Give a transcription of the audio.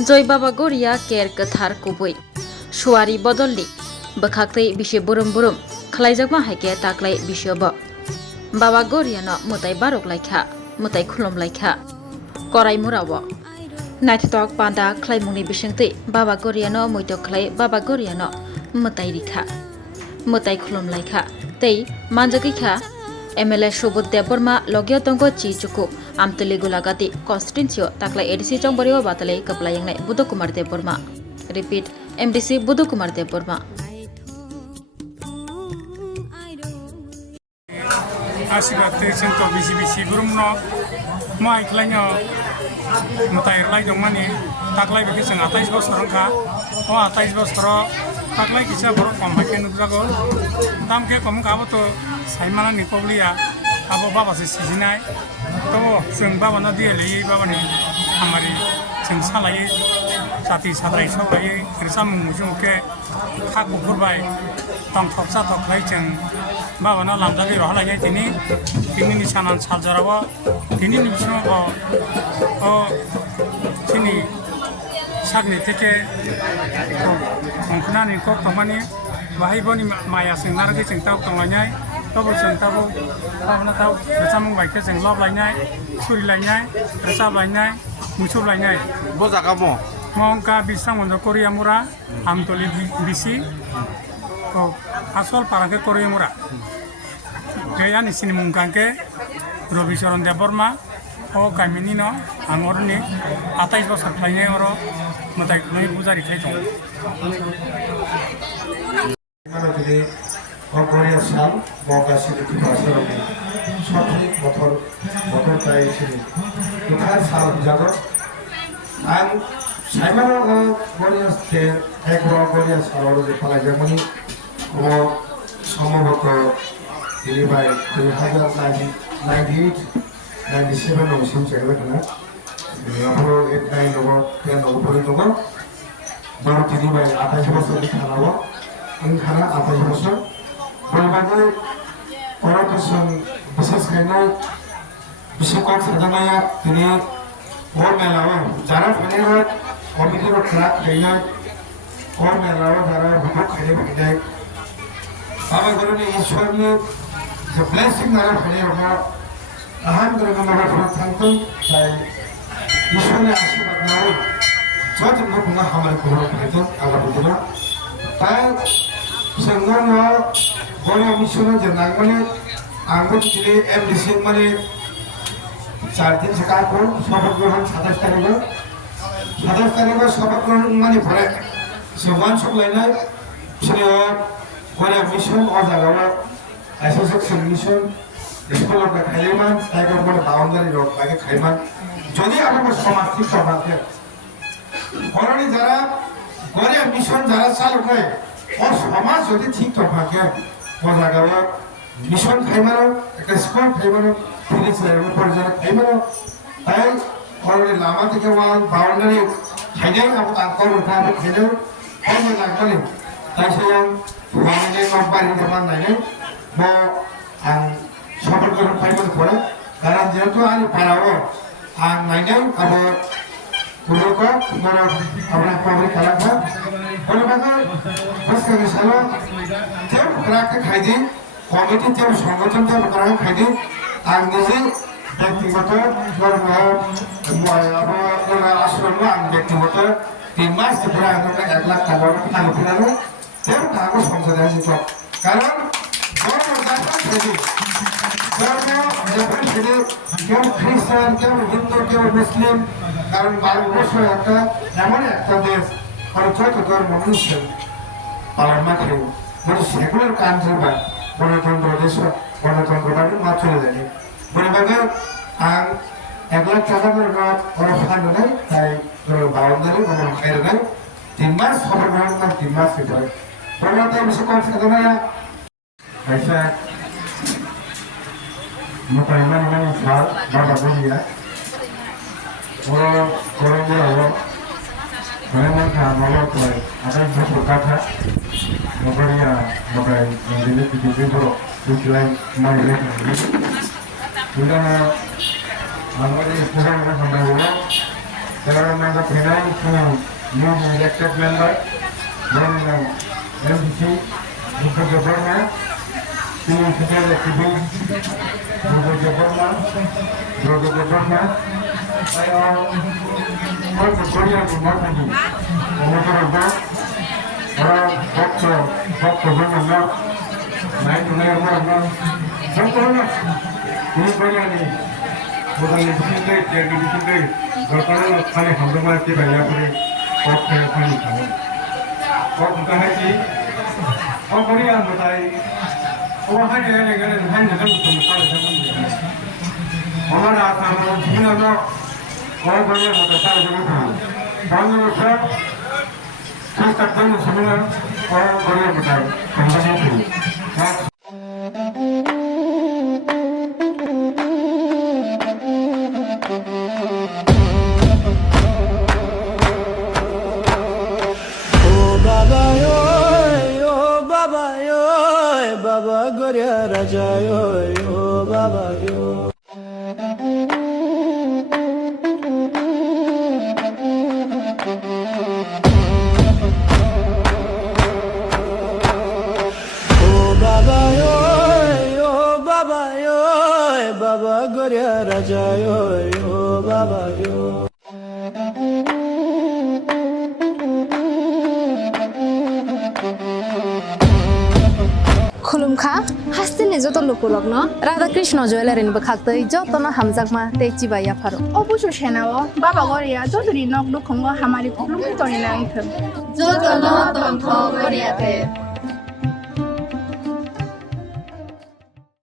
जय बाबा गौरिया केर गोथार गुबै सुवारि बदलनि बोखाख्रै बिसे बुरुम बुरुम खालायजागमा हायके ताक्लाय बिसेबो बाबा गौरियानो मुताय बारक लायखा मुताय खुलम लायखा कराय मुरावो नायथटक पांडा खलायमुंनि बिसिंतै बाबा गौरियानो मैतो खलाय बाबा गौरियानो मुताय रिखा मुताय खुलम लायखा तै मानजगैखा MLA Subut Deborma Logio Tongo Chi Chuku Amteli Gulagati Constituencio Takla ADC Chongbario Batale Kaplayang Budo Kumar Deborma. Repeat MDC Budo Kumar Deborma. Asibat Sento Bisi Burumno Mai Klanyo Mutai Lai Dongmani Taklai Bikisang Atais Bosronka O Atais Bosro Taklai Kisha Borok Pamaken Uzago Tamke Komkaboto Saimana Nikoblia Abo Baba Sizinai To Sung Baba Nadieli Babani Amari Sung Salai Sati Sadai Solai Risam Mujunke Kaku Kurbai Tom Topsa Toklai Chung Baba na Lamdali Rohala Tini Tini Sanan Salzarava Tini Nismo O Tini Sagni Teke Onkunani Kok Tomani Bahiboni Maya Sinargi Sing Tau Tomanyai Tobo Sing Tabo Pavana Tau Samung Baike Sing Love Lainai Suri Lainai Resab Lainai Musuh Lainai Bozakamo Mongka Bisang Untuk Korea Murah Amtoli Bisi Ko Asol Parake Korea Murah Gaya ni sini mungkangke Robi Soron Deborma O Kaminino Angorni Atais Bosat Lainai Oro Mutai Noi Buzari Kleton Mana jadi Korea Sal Moga sini di pasar ini Sotri motor kai sini Kita salam jago Ang saya mana Korea Sal Korea Sal orang di Palajar Mani Kalau sama betul ini baik 2098 97 musim saya kena Aku 89 nomor 10 nomor nomor baru ini baik atas bosor di Kanawa ini karena atas bosor berbagai orang person bisa sekali bisa kau sedangnya ini orang melawan jarak menurut komisi kerak kayaknya orang melawan jarak bukan kaya apa kalau ni Islamnya the blessing nara kaya orang aham kerana nara tertentu saya Islamnya asyik nara jadi mereka punya hamil kurang itu agak betul tapi sebenarnya kalau misalnya jenang mana angkat jadi MDC mana 4 दिन sekarang pun sahabat grohan 27 tarik sahabat grohan mana boleh semuanya lainnya senior kalau mission orang awak association mission sekolah ke Kaliman saya kan boleh boundary road lagi Kaliman jadi apa pun समाप्ति करवाते orang ini jara kalau mission jara salah kan और समाज যদি ঠিক তো থাকে মজা গাওয়া মিশন খাইমানো একটা স্কুল খাইমানো পুলিশ লেভেল পর্যন্ত খাইমানো তাই অলরেডি লামা থেকে ওয়াল বাউন্ডারি খাইনাই আবু তাঙ্কর উঠাবো খাইনাই কমে লাগবে তাই সেই ওয়ানে কোম্পানি দেমান নাইনে ম আং সফল করে খাইমানো পড়ে কারণ যেহেতু আমি পারাবো আং নাইনে আবু পুরোকা মানে আমরা পাবলিক খেলাটা বলে বাবা বস করে সালো তেও রাখতে খাই দিই কমিটি তেও সংগঠন তেও রাখতে খাই দিই আর নিজে ব্যক্তিগত ধর্ম আমার আশ্রম আমি ব্যক্তিগত 3 মাস ধরে আমরা 1 লাখ টাকা টাকা ফেলানো তেও টাকা সংসদে আসি কারণ ধর্ম যাত্রা থেকে ধর্ম যখন থেকে কেউ খ্রিস্টান কেউ হিন্দু কেউ মুসলিম কারণ ভারতবর্ষ একটা এমন একটা দেশ যত ধর্ম মানুষের পালন না করে মানে সেগুলোর কান্ট্রি বা গণতন্ত্র দেশ গণতন্ত্র বাড়ি মা চলে যায় মনে ভাবে আর 1 লাখ টাকা ওরা ফান্ড নেই তাই বাউন্ডারি ওরা খাইরে নেই 3 মাস খবর গ্রহণ করে 3 মাস ভিতরে প্রমাণতে বেশি কম থাকে না ऐसा मुकाइमान में साल बाबा बोलिया और कोरोना हुआ मैंने कहा मालूम तो ada satu kata makanya ini kita dulu selain main lagi sudah hangari sekarang sampai There are member Penang new elected member, then MPC, Mr. Jabarna, Senior Secretary of TV, Mr. Jabarna, Dr. Jabarna, I all the Korean Marketing, Mr. Abba, Dr. Jabarna, Nine Nairma, Santorna, Korean. Bukan lebih tinggi, jadi lebih tinggi. Kalau kali hamil mati banyak boleh kok kali kamu. Kok bukan haji? Kok Korea betai? Oh haji ada kan? Haji kan cuma sekali saja. Orang asal orang Cina nak, orang Korea betai sekali saja. Bangsa besar, kita kan semua orang Korea betai. Bangsa itu. Baba Goria Raja yo Baba yo. Oh Baba yo Baba yo Baba Goria Raja yo Baba yo. खुलुमखा हास्तिनि जत लोकलग्न राधा कृष्ण ज्वेलारिनि बखाक्तै जतन हामजाकमा तेची बाया pharaoh অবশ্য সেনাও বাবা Garia যতরি knock দুখঙ্গ হামারি কুলুম তরি না আইথম जतन तन्थ गरियाते